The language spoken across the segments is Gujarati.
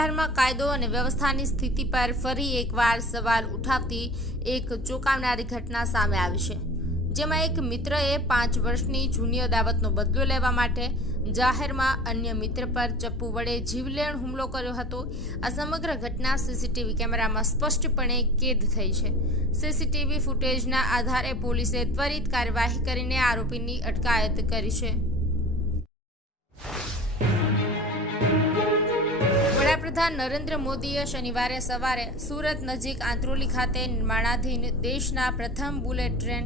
શહેરમાં કાયદો અને વ્યવસ્થાની સ્થિતિ પર ફરી એકવાર સવાલ ઉઠાવતી એક ચોંકાવનારી ઘટના સામે આવી છે, જેમાં એક મિત્રએ પાંચ વર્ષની જૂની અદાવતનો બદલો લેવા માટે જાહેરમાં અન્ય મિત્ર પર ચપ્પુ વડે જીવલેણ હુમલો કર્યો હતો. આ સમગ્ર ઘટના સીસીટીવી કેમેરામાં સ્પષ્ટપણે કેદ થઈ છે. સીસીટીવી ફૂટેજના આધારે પોલીસે ત્વરિત કાર્યવાહી કરીને આરોપીની અટકાયત કરી છે. વડાપ્રધાન નરેન્દ્ર મોદીએ શનિવારે સવારે સુરત નજીક આંત્રોલી ખાતે નિર્માણાધીન દેશના પ્રથમ બુલેટ ટ્રેન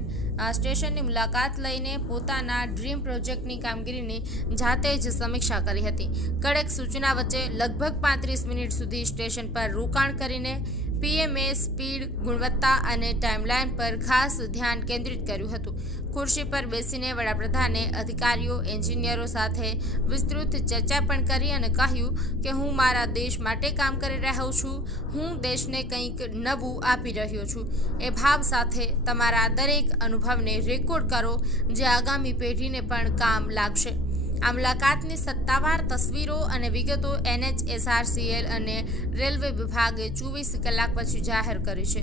સ્ટેશનની મુલાકાત લઈને પોતાના ડ્રીમ પ્રોજેક્ટની કામગીરીની જાતે જ સમીક્ષા કરી હતી. કડક સૂચના વચ્ચે લગભગ પાંત્રીસ મિનિટ સુધી સ્ટેશન પર રોકાણ કરીને પીએમએ સ્પીડ, ગુણવત્તા અને ટાઈમલાઈન પર ખાસ ધ્યાન કેન્દ્રિત કર્યું હતું. ખુરશી પર બેસીને વડાપ્રધાને અધિકારીઓ, એન્જિનિયરો સાથે વિસ્તૃત ચર્ચા પણ કરી અને કહ્યું કે હું મારા દેશ માટે કામ કરી રહ્યો છું. હું દેશને કંઈક નવું આપી રહ્યો છું. એ ભાવ સાથે તમારા દરેક અનુભવને રેકોર્ડ કરો. જે આગામી પેઢીને પણ કામ લાગશે. આ મુલાકાતની સત્તાવાર તસવીરો અને વિગતો એનએચએસઆરસીએલ અને રેલવે વિભાગે ચોવીસ કલાક પછી જાહેર કરી છે.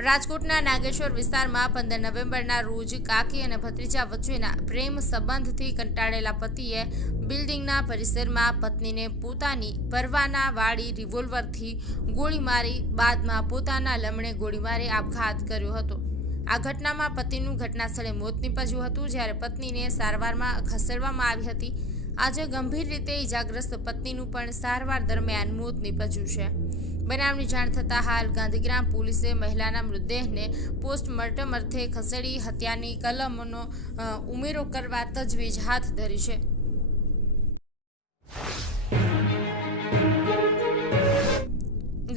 રાજકોટના નાગેશ્વર વિસ્તારમાં પંદર નવેમ્બરના રોજ કાકી અને ભત્રીજા વચ્ચેના પ્રેમ સંબંધથી કંટાળેલા પતિએ બિલ્ડિંગના પરિસરમાં પત્નીને પોતાની પરવાના વાળી રિવોલ્વરથી ગોળી મારી બાદમાં પોતાના લમણે ગોળી મારી આપઘાત કર્યો હતો. આ ઘટનામાં પતિનું ઘટના સ્થળે મોત નીપજ્યું હતું, જ્યારે પત્નીને સારવારમાં ખસેડવામાં આવી હતી. આજે ગંભીર રીતે ઇજાગ્રસ્ત પત્નીનું પણ સારવાર દરમિયાન મોત નીપજ્યું છે. બનાવની જાણ થતાં હાલ ગાંધીગ્રામ પોલીસે મહિલાના મૃતદેહને પોસ્ટમોર્ટમ અર્થે ખસેડી હત્યાની કલમનો ઉમેરો કરવા તજવીજ હાથ ધરી છે.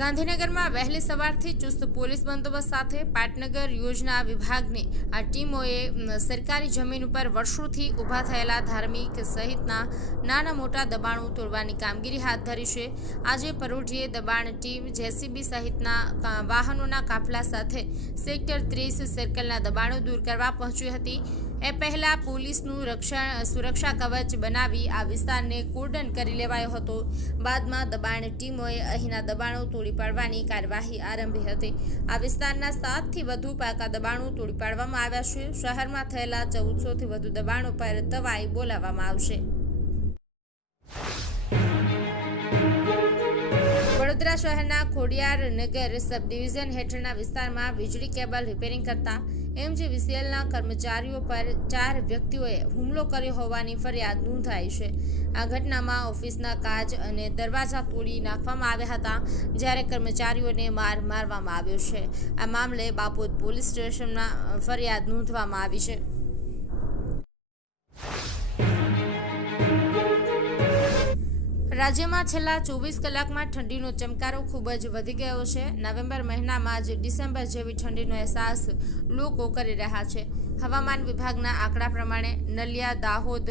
ગાંધીનગરમાં વહેલી સવારથી ચુસ્ત પોલીસ બંદોબસ્ત સાથે પાટનગર યોજના વિભાગની આ ટીમોએ સરકારી જમીન ઉપર વર્ષોથી ઊભા થયેલા ધાર્મિક સહિતના નાના મોટા દબાણો તોડવાની કામગીરી હાથ ધરી છે. આજે પરોઢીએ દબાણ ટીમ જેસીબી સહિતના વાહનોના કાફલા સાથે સેક્ટર ત્રીસ સર્કલના દબાણો દૂર કરવા પહોંચી હતી. એ પહેલા પોલીસનું રક્ષણ, સુરક્ષા કવચ બનાવી આ વિસ્તારને કોર્ડન કરી લેવાયો હતો. બાદમાં દબાણ ટીમોએ અહીંના દબાણો તોડી પાડવાની કાર્યવાહી આરંભી હતી. આ વિસ્તારના સાતથી વધુ પાકા દબાણો તોડી પાડવામાં આવ્યા છે. શહેરમાં થયેલા ચૌદસોથી વધુ દબાણો પર દવાઈ બોલાવવામાં આવશે. વડોદરા શહેરના ખોડિયાર નગર સબ ડિવિઝન હેઠળના વિસ્તારમાં વીજળી કેબલ રિપેરિંગ કરતા એમજીવીસીએલના કર્મચારીઓ પર ચાર વ્યક્તિઓએ હુમલો કર્યો હોવાની ફરિયાદ નોંધાઈ છે. આ ઘટનામાં ઓફિસના કાચ અને દરવાજા તોડી નાખવામાં આવ્યા હતા, જ્યારે કર્મચારીઓને માર મારવામાં આવ્યો છે. આ મામલે બાપોદ પોલીસ સ્ટેશનમાં ફરિયાદ નોંધવામાં આવી છે. રાજ્યમાં છેલ્લા ચોવીસ કલાકમાં ઠંડીનો ચમકારો ખૂબ જ વધી ગયો છે. નવેમ્બર મહિનામાં જ ડિસેમ્બર જેવી ઠંડીનો અહેસાસ લોકો કરી રહ્યા છે. હવામાન વિભાગના આંકડા પ્રમાણે નલિયા, દાહોદ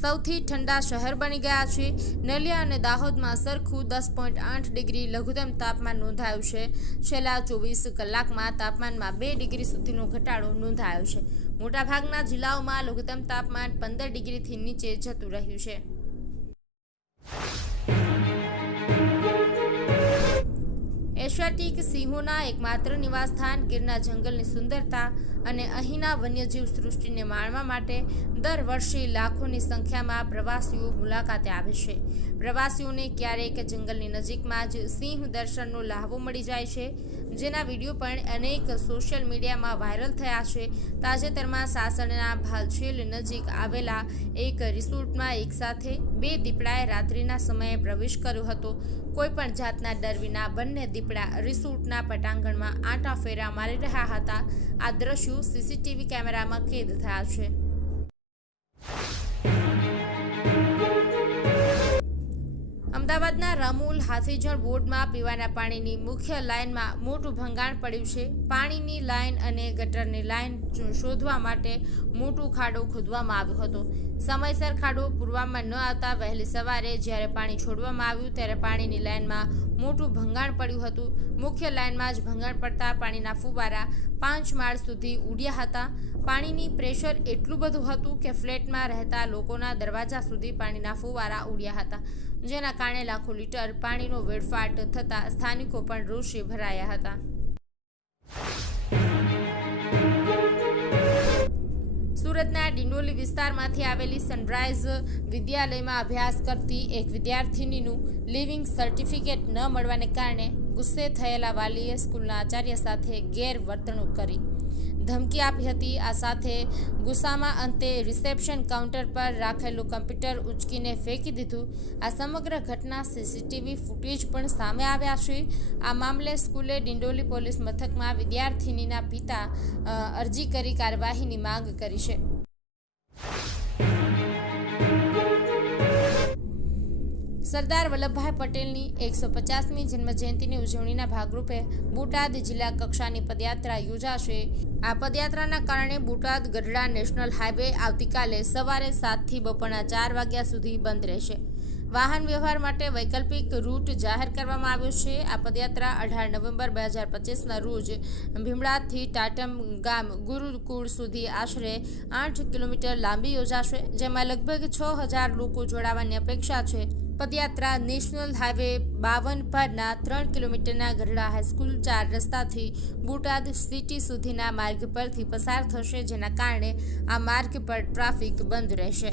સૌથી ઠંડા શહેર બની ગયા છે. નલિયા અને દાહોદમાં સરખું દસ પોઈન્ટ આઠ ડિગ્રી લઘુત્તમ તાપમાન નોંધાયું છે. છેલ્લા ચોવીસ કલાકમાં તાપમાનમાં બે ડિગ્રી સુધીનો ઘટાડો નોંધાયો છે. મોટાભાગના જિલ્લાઓમાં લઘુત્તમ તાપમાન પંદર ડિગ્રીથી નીચે જતું રહ્યું છે. એશિયાટિક સિંહોના એકમાત્ર નિવાસસ્થાન, ગીરના જંગલની સુંદરતા અને અહીંના વન્યજીવ સૃષ્ટિને માણવા માટે દર વર્ષે લાખોની સંખ્યામાં પ્રવાસીઓ મુલાકાતે આવે છે. પ્રવાસીઓને ક્યારેક જંગલની નજીકમાં જ સિંહ દર્શનનો લાહવો મળી જાય છે. જેના વીડિયો પણ અનેક સોશિયલ મીડિયામાં વાયરલ થયા છે. તાજેતરમાં સાસણના ભાલછેલ નજીક આવેલા એક રિસોર્ટમાં એકસાથે બે દીપડાએ રાત્રિના સમયે પ્રવેશ કર્યો હતો. કોઈપણ જાતના ડર વિના બંને દીપડા રિસોર્ટના પટાંગણમાં આંટા ફેરા મારી રહ્યા હતા. આ દ્રશ્યો સીસીટીવી કેમેરામાં કેદ થયા છે. અમદાવાદના રમૂલ હાથીજણ બોર્ડમાં પીવાના પાણીની મુખ્ય લાઇનમાં મોટું ભંગાણ પડ્યું છે. પાણીની લાઇન અને ગટરની લાઇન શોધવા માટે મોટું ખાડો ખોદવામાં આવ્યો હતો. સમયસર ખાડો પૂરવામાં ન આવતા વહેલી સવારે જ્યારે પાણી છોડવામાં આવ્યું ત્યારે પાણીની લાઇનમાં મોટું ભંગાણ પડ્યું હતું. મુખ્ય લાઇનમાં જ ભંગાણ પડતા પાણીના ફુવારા પાંચ માળ સુધી ઉડ્યા હતા. પાણીની પ્રેશર એટલું બધું હતું કે ફ્લેટમાં રહેતા લોકોના દરવાજા સુધી પાણીના ફુવારા ઉડ્યા હતા. જેના કારણે લાખો લીટર પાણીનો વેડફાટ થતાં સ્થાનિકો પણ રોષે ભરાયા હતા. સુરતના ડિંડોલી વિસ્તારમાંથી આવેલી સનરાઈઝ વિદ્યાલયમાં અભ્યાસ કરતી એક વિદ્યાર્થિનીનું લિવિંગ સર્ટિફિકેટ ન મળવાને કારણે ગુસ્સે થયેલા વાલીએ સ્કૂલના આચાર્ય સાથે ગેરવર્તણૂક કરી. ધમકી આપી હતી. આ સાથે ગુસ્સામાં અંતે રિસેપ્શન કાઉન્ટર પર રાખેલું કમ્પ્યુટર ઉંચકીને ફેંકી દીધું. આ સમગ્ર ઘટના સીસીટીવી ફૂટેજ પણ સામે આવ્યા છે. આ મામલે સ્કૂલે ડિંડોલી પોલીસ મથકમાં વિદ્યાર્થિનીના પિતા અરજી કરી કાર્યવાહીની માંગ કરી છે. સરદાર વલ્લભભાઈ પટેલની એકસો પચાસમી જન્મજયંતિની ઉજવણીના ભાગરૂપે બોટાદ જિલ્લા કક્ષાની પદયાત્રા યોજાશે. આ પદયાત્રાના કારણે બોટાદ ગઢડા નેશનલ હાઈવે આવતીકાલે સવારે સાતથી બપોરના ચાર વાગ્યા સુધી બંધ રહેશે. વાહન વ્યવહાર માટે વૈકલ્પિક રૂટ જાહેર કરવામાં આવ્યો છે. આ પદયાત્રા અઢાર નવેમ્બર બે હજાર પચીસના રોજ ભીમડાથી ટાટમ ગામ ગુરુકુળ સુધી આશરે આઠ કિલોમીટર લાંબી યોજાશે, જેમાં લગભગ છ હજાર લોકો જોડાવાની અપેક્ષા છે. પદયાત્રા નેશનલ હાઈવે બાવન પરના ત્રણ કિલોમીટરના ગઢડા હાઈસ્કૂલ ચાર રસ્તાથી બોટાદ સિટી સુધીના માર્ગ પરથી પસાર થશે, જેના કારણે આ માર્ગ પર ટ્રાફિક બંધ રહેશે.